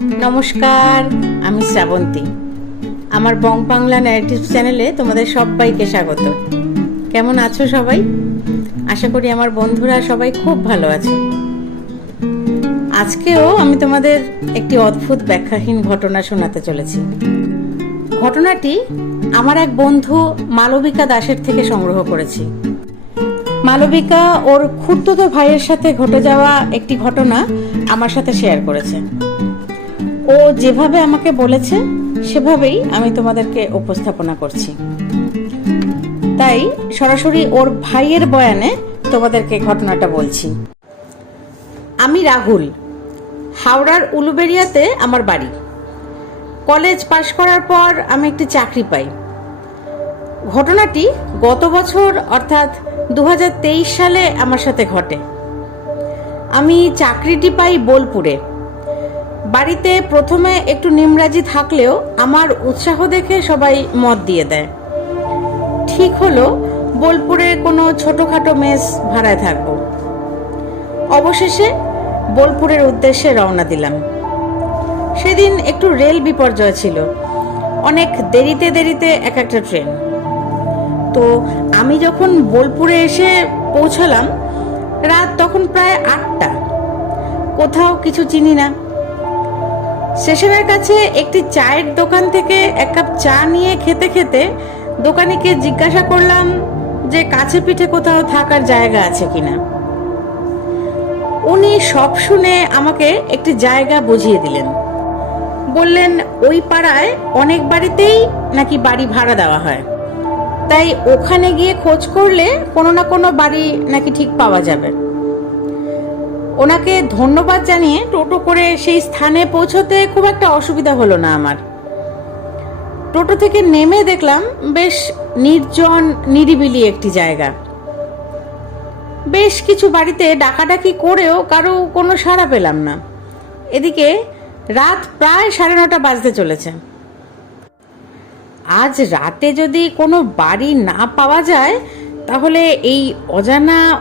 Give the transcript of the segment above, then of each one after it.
নমস্কার, আমি শ্রাবন্তী। আমার বং বাংলা ন্যারেটিভ চ্যানেলে তোমাদের সবাইকে স্বাগত। কেমন আছো সবাই? আশা করি আমার বন্ধুরা সবাই খুব ভালো আছে। আজকেও আমি তোমাদের একটি অদ্ভুত ব্যাখ্যাহীন ঘটনা শোনাতে চলেছি। ঘটনাটি আমার এক বন্ধু মালবিকা দাসের থেকে সংগ্রহ করেছি। মালবিকা ওর খুড়তুতো ভাইয়ের সাথে ঘটে যাওয়া একটি ঘটনা আমার সাথে শেয়ার করেছে। ও যেভাবে আমাকে বলেছে সেভাবেই আমি তোমাদেরকে উপস্থাপনা করছি। তাই সরাসরি ওর ভাইয়ের বয়ানে তোমাদেরকে ঘটনাটা বলছি। আমি রাহুল, হাওড়ার উলুবেড়িয়াতে আমার বাড়ি। কলেজ পাশ করার পর আমি একটি চাকরি পাই। ঘটনাটি গত বছর অর্থাৎ 2023 সালে আমার সাথে ঘটে। আমি চাকরিটি পাই বোলপুরে। বাড়িতে প্রথমে একটু নিমরাজি থাকলেও আমার উৎসাহ দেখে সবাই মত দিয়ে দেয়। ঠিক হলো বোলপুরে কোনো ছোটখাটো মেস ভাড়ায় থাকবো। অবশেষে বোলপুরের উদ্দেশ্যে রওনা দিলাম। সেদিন একটু রেল বিপর্যয় ছিল, অনেক দেরিতে এক একটা ট্রেন। তো আমি যখন বোলপুরে এসে পৌঁছালাম রাত তখন প্রায় 8টা। কোথাও কিছু চিনি না। স্টেশনের কাছে একটি চায়ের দোকান থেকে এক কাপ চা নিয়ে খেতে খেতে দোকানিকে জিজ্ঞাসা করলাম যে কাছে পিঠে কোথাও থাকার জায়গা আছে কিনা। উনি সব শুনে আমাকে একটি জায়গা বুঝিয়ে দিলেন। বললেন ওই পাড়ায় অনেক বাড়িতেই নাকি বাড়ি ভাড়া দেওয়া হয়, তাই ওখানে গিয়ে খোঁজ করলে কোনো না কোনো বাড়ি নাকি ঠিক পাওয়া যাবে। ওনাকে ধন্যবাদ জানিয়ে টোটো করে সেই স্থানে পৌঁছতে খুব একটা অসুবিধা হলো না আমার। টোটো থেকে নেমে দেখলাম বেশ নির্জন নিরিবিলি একটি জায়গা। বেশ কিছু বাড়িতে ডাকাডাকি করেও কারো কোনো সাড়া পেলাম না। এদিকে রাত প্রায় 9:30 বাজতে চলেছে। আজ রাতে যদি কোনো বাড়ি না পাওয়া যায় তাহলে এই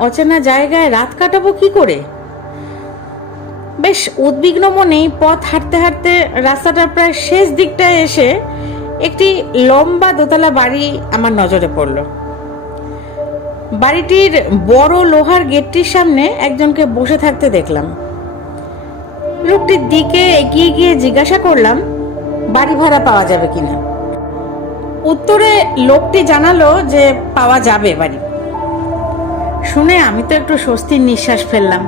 অচেনা জায়গায় রাত কাটাবো কি করে? বেশ উদ্বিগ্ন মনেই পথ হাঁটতে হাঁটতে রাস্তাটার প্রায় শেষ দিকটায় এসে একটি লম্বা দোতলা বাড়ি আমার নজরে পড়ল। বাড়িটির বড় লোহার গেটটির সামনে একজনকে বসে থাকতে দেখলাম। লোকটির দিকে এগিয়ে গিয়ে জিজ্ঞাসা করলাম বাড়ি ভাড়া পাওয়া যাবে কিনা। উত্তরে লোকটি জানালো যে পাওয়া যাবে বাড়ি। শুনে আমি তো একটু স্বস্তির নিঃশ্বাস ফেললাম।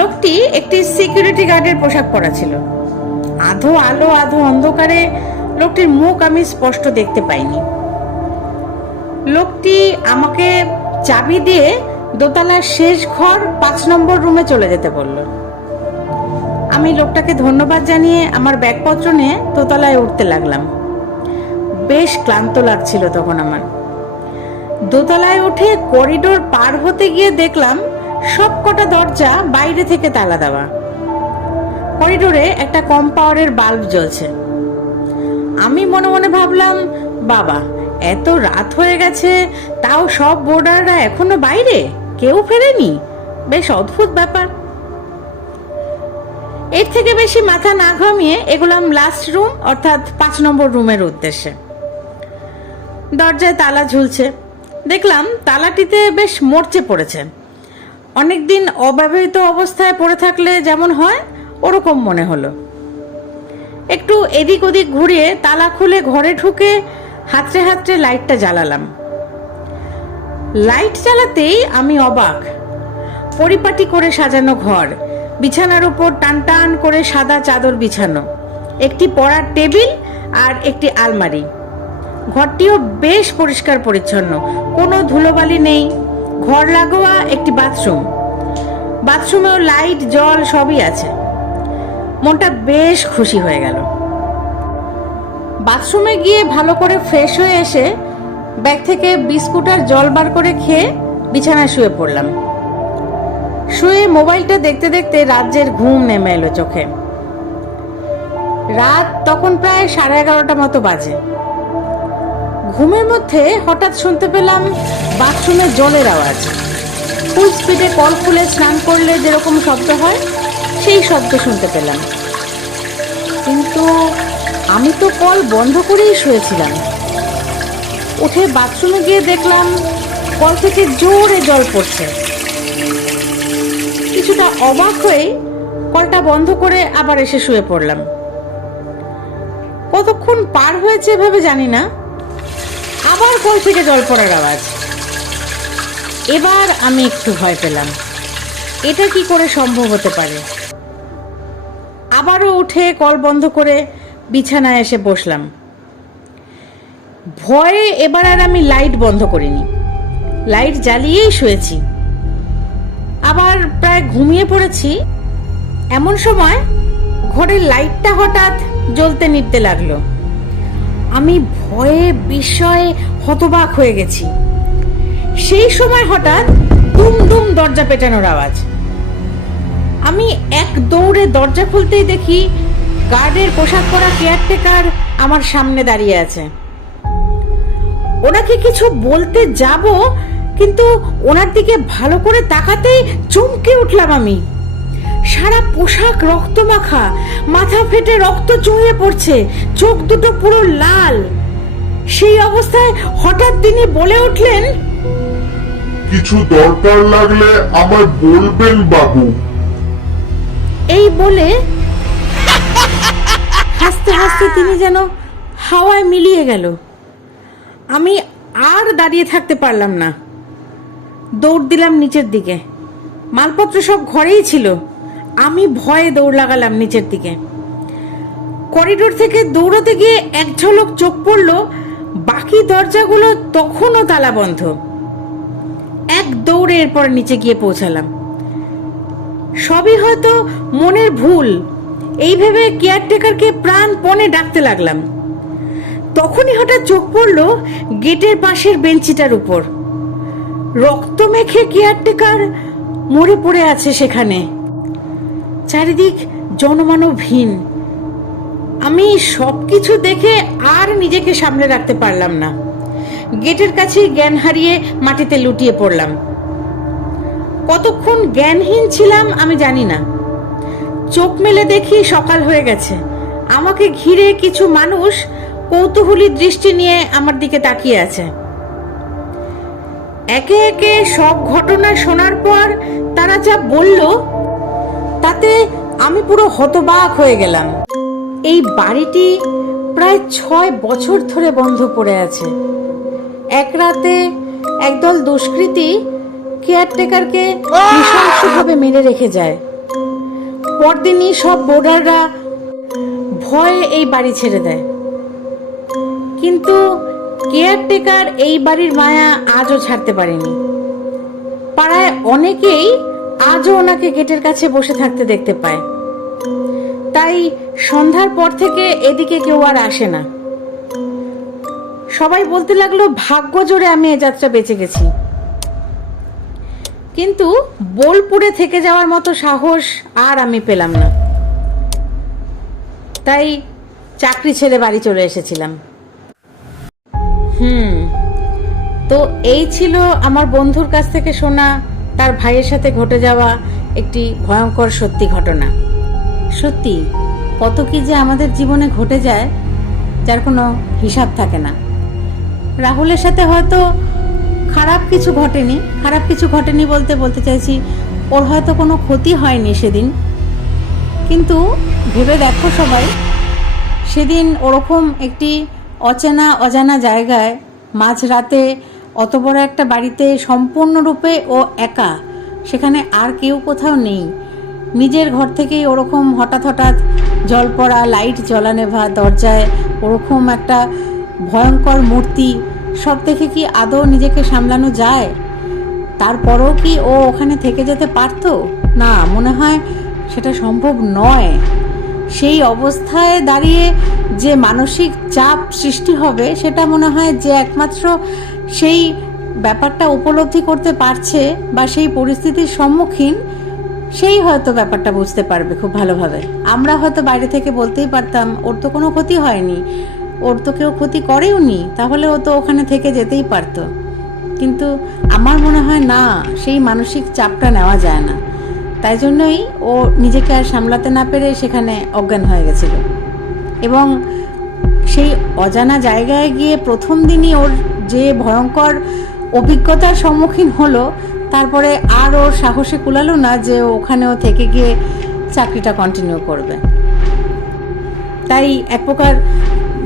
লোকটি একটি সিকিউরিটি গার্ডের পোশাক পরা ছিল। আধো আলো আধো অন্ধকারে লোকটির মুখ আমি স্পষ্ট দেখতে পাইনি। লোকটি আমাকে চাবি দিয়ে দোতলার শেষ ঘর 5 নম্বর রুমে চলে যেতে বলল। আমি লোকটাকে ধন্যবাদ জানিয়ে আমার ব্যাগপত্র নিয়ে দোতলায় উঠতে লাগলাম। বেশ ক্লান্ত লাগছিল তখন আমার। দোতলায় উঠে করিডোর পার হতে গিয়ে দেখলাম সব কটা দরজা বাইরে থেকে তালা দেওয়া। করিডোরে একটা কম পাওয়ারের বাল্ব জ্বলছে। আমি মনে মনে ভাবলাম, বাবা এত রাত হয়ে গেছে তাও সব বোর্ডাররা এখনো বাইরে, কেউ ফেরেনি। বেশ অদ্ভুত ব্যাপার। এর থেকে বেশি মাথা না ঘামিয়ে এগুলাম লাস্ট রুম অর্থাৎ 5 নম্বর রুমের উদ্দেশ্যে। দরজায় তালা ঝুলছে। দেখলাম তালাটিতে বেশ মরচে পড়েছে। অনেকদিন অব্যবহৃত অবস্থায় পড়ে থাকলে যেমন হয় ওরকম মনে হলো। একটু এদিক ওদিক ঘুরিয়ে তালা খুলে ঘরে ঢুকে হাতড়ে হাতড়ে লাইটটা জ্বালালাম। লাইট জ্বালাতেই আমি অবাক। পরিপাটি করে সাজানো ঘর, বিছানার উপর টান টান করে সাদা চাদর বিছানো, একটি পড়ার টেবিল আর একটি আলমারি। ঘরটিও বেশ পরিষ্কার পরিচ্ছন্ন, কোনো ধুলোবালি নেই। ঘর লাগোয়া একটি বাথরুম, বাথরুমেও লাইট জল সবই আছে। মনটা বেশ খুশি হয়ে গেল। বাথরুমে গিয়ে ভালো করে ফ্রেশ হয়ে এসে ব্যাগ থেকে বিস্কুট আর জল বার করে খেয়ে বিছানায় শুয়ে পড়লাম। শুয়ে মোবাইলটা দেখতে দেখতে রাজ্যের ঘুম নেমে এলো চোখে। রাত তখন প্রায় 11:30 মতো বাজে। ঘুমের মধ্যে হঠাৎ শুনতে পেলাম বাথরুমে জলের আওয়াজ। ফুল স্পিডে কল খুলে স্নান করলে যেরকম শব্দ হয় সেই শব্দ শুনতে পেলাম। কিন্তু আমি তো কল বন্ধ করেই শুয়েছিলাম। উঠে বাথরুমে গিয়ে দেখলাম কল থেকে জোরে জল পড়ছে। কিছুটা অবাক হয়ে কলটা বন্ধ করে আবার এসে শুয়ে পড়লাম। কতক্ষণ পার হয়েছে এভাবে জানি না, আবার কল থেকে জল পড়ার আওয়াজ। এবার আমি একটু ভয় পেলাম, এটা কি করে সম্ভব হতে পারে। আবারও উঠে কল বন্ধ করে বিছানায় এসে বসলাম। ভয়ে এবার আর আমি লাইট বন্ধ করিনি, লাইট জ্বালিয়েই শুয়েছি। আবার প্রায় ঘুমিয়ে পড়েছি। এমন সময় ঘরের লাইটটা হঠাৎ জ্বলতে নিভতে লাগলো। আমি ভয়ে বিস্ময়ে হতবাক হয়ে গেছি। সেই সময় হঠাৎ দুম দুম দরজা পেটানোর আওয়াজ। আমি এক দৌড়ে দরজা খুলতেই দেখি গার্ডের পোশাক পরা কেয়ারটেকার আমার সামনে দাঁড়িয়ে আছে। ওনাকে কিছু বলতে যাব, কিন্তু ওনার দিকে ভালো করে তাকাতেই চমকে উঠলাম আমি। সারা পোশাক রক্তমাখা, মাথা ফেটে রক্ত চুঁইয়ে পড়ছে, চোখ দুটো পুরো লাল। সেই অবস্থায় হঠাৎ তিনি বলে উঠলেন, কিছু দরকার লাগলে আমায় বলবেন বাবু। এই বলে হাসতে হাসতে তিনি যেন হাওয়ায় মিলিয়ে গেল। আমি আর দাঁড়িয়ে থাকতে পারলাম না, দৌড় দিলাম নিচের দিকে। মালপত্র সব ঘরেই ছিল। আমি ভয়ে দৌড় লাগালাম নিচের দিকে। করিডোর থেকে দৌড়াতে গিয়ে এক ঝলক চোখ পড়ল বাকি দরজাগুলো তখনও তালা বন্ধ। এক দৌড়ে এরপর নিচে গিয়ে পৌঁছালাম। সবই হয়তো মনের ভুল, এই ভেবে কেয়ারটেকারকে প্রাণপণে ডাকতে লাগলাম। তখনই হঠাৎ চোখ পড়ল গেটের পাশের বেঞ্চিটার উপর। রক্ত মেখে কেয়ারটেকার মরে পড়ে আছে সেখানে। চারিদিক জনমানবহীন। আমি সবকিছু দেখে আর নিজেকে সামলে রাখতে পারলাম না। গেটের কাছেই জ্ঞান হারিয়ে মাটিতে লুটিয়ে পড়লাম। কতক্ষণ জ্ঞানহীন ছিলাম আমি জানি না। চোখ মেলে দেখি সকাল হয়ে গেছে। আমাকে ঘিরে কিছু মানুষ কৌতূহলী দৃষ্টি নিয়ে আমার দিকে তাকিয়ে আছে। একে একে সব ঘটনা শোনার পর তারা যা বলল তাতে আমি পুরো হতবাক হয়ে গেলাম। এই বাড়িটি প্রায় 6 বছর ধরে বন্ধ পড়ে আছে। এক রাতে একদল দুষ্কৃতী কেয়ারটেকারকে নৃশংসভাবে মেরে রেখে যায়। পরদিনই সব বোর্ডাররা ভয়ে এই বাড়ি ছেড়ে দেয়। কিন্তু কেয়ারটেকার এই বাড়ির মায়া আজও ছাড়তে পারেনি। পাড়ায় অনেকেই আজও ওনাকে গেটের কাছে বসে থাকতে দেখতে পায়। তাই সন্ধ্যার পর থেকে এদিকে কেউ আর আসে না। সবাই বলতে লাগলো ভাগ্য জোরে আমি এ যাত্রা বেঁচে গেছি। কিন্তু বোলপুরে থেকে যাওয়ার মতো সাহস আর আমি পেলাম না। তাই চাকরি ছেড়ে বাড়ি চলে এসেছিলাম। তো এই ছিল আমার বন্ধুর কাছ থেকে শোনা তার ভাইয়ের সাথে ঘটে যাওয়া একটি ভয়ঙ্কর সত্যি ঘটনা। সত্যি কত কি যে আমাদের জীবনে ঘটে যায় যার কোনো হিসাব থাকে না। রাহুলের সাথে হয়তো খারাপ কিছু ঘটেনি বলতে চাইছি ওর হয়তো কোনো ক্ষতি হয়নি সেদিন। কিন্তু ভেবে দেখো সবাই, সেদিন ওরকম একটি অজানা জায়গায় মাঝরাতে অত বড় একটা বাড়িতে সম্পূর্ণরূপে ও একা, সেখানে আর কেউ কোথাও নেই। নিজের ঘর থেকেই ওরকম হঠাৎ জল পড়া, লাইট জ্বলা নেভা, দরজায় ওরকম একটা ভয়ঙ্কর মূর্তি, সব দেখে কি আদৌ নিজেকে সামলানো যায়? তারপরও কি ও ওখানে থেকে যেতে পারতো? না, মনে হয় সেটা সম্ভব নয়। সেই অবস্থায় দাঁড়িয়ে যে মানসিক চাপ সৃষ্টি হবে সেটা মনে হয় যে একমাত্র সেই ব্যাপারটা উপলব্ধি করতে পারছে বা সেই পরিস্থিতির সম্মুখীন, সেই হয়তো ব্যাপারটা বুঝতে পারবে খুব ভালোভাবে। আমরা হয়তো বাইরে থেকে বলতেই পারতাম ওর তো কোনো ক্ষতি হয়নি, ওর তো কেউ ক্ষতি করেও নি, তাহলে ও তো ওখানে থেকে যেতেই পারতো। কিন্তু আমার মনে হয় না, সেই মানসিক চাপটা নেওয়া যায় না। তাই জন্যই ও নিজেকে আর সামলাতে না পেরে সেখানে অজ্ঞান হয়ে গেছিল। এবং সেই অজানা জায়গায় গিয়ে প্রথম দিনই ওর যে ভয়ঙ্কর অভিজ্ঞতার সম্মুখীন হলো, তারপরে আর ওর সাহসে কুলালো না যে ওখানেও থেকে গিয়ে চাকরিটা কন্টিনিউ করবে। তাই এক প্রকার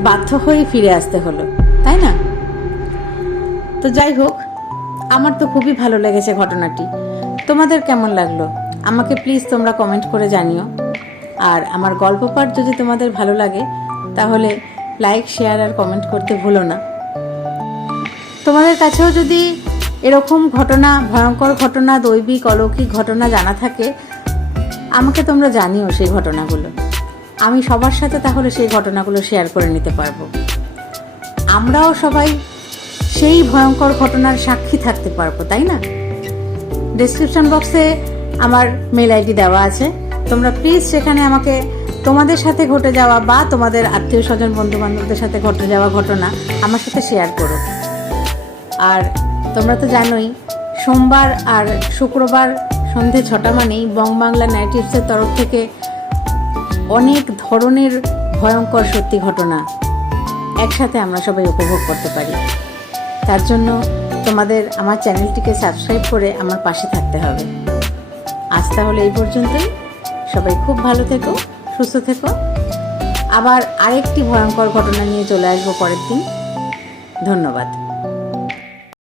বাধ্য হয়ে ফিরে আসতে হলো, তাই না? তো যাই হোক, আমার তো খুবই ভালো লেগেছে ঘটনাটি। তোমাদের কেমন লাগলো আমাকে প্লিজ তোমরা কমেন্ট করে জানিও। আর আমার গল্প পাঠ যদি তোমাদের ভালো লাগে তাহলে লাইক, শেয়ার আর কমেন্ট করতে ভুলো না। তোমাদের কাছেও যদি এরকম ঘটনা, ভয়ঙ্কর ঘটনা, দৈবিক অলৌকিক ঘটনা জানা থাকে, আমাকে তোমরা জানিও সেই ঘটনাগুলো। আমি সবার সাথে তাহলে সেই ঘটনাগুলো শেয়ার করে নিতে পারবো। আমরাও সবাই সেই ভয়ঙ্কর ঘটনার সাক্ষী থাকতে পারবো, তাই না? ডেসক্রিপশন বক্সে আমার মেল আইডি দেওয়া আছে, তোমরা প্লিজ সেখানে আমাকে তোমাদের সাথে ঘটে যাওয়া বা তোমাদের আত্মীয় স্বজন, বন্ধু বান্ধবদের সাথে ঘটে যাওয়া ঘটনা আমার সাথে শেয়ার করো। আর তোমরা তো জানোই, সোমবার আর শুক্রবার সন্ধে 6টা মানেই বং বাংলা নাইটিভসের তরফ থেকে অনেক ধরনের ভয়ঙ্কর সত্যি ঘটনা একসাথে আমরা সবাই উপভোগ করতে পারি। তার জন্য তোমাদের আমার চ্যানেলটিকে সাবস্ক্রাইব করে আমার পাশে থাকতে হবে। আজ তাহলে এই পর্যন্তই। সবাই খুব ভালো থেকো, সুস্থ থেকো। আবার আরেকটি ভয়ঙ্কর ঘটনা নিয়ে চলে আসবো পরের দিন। ধন্যবাদ।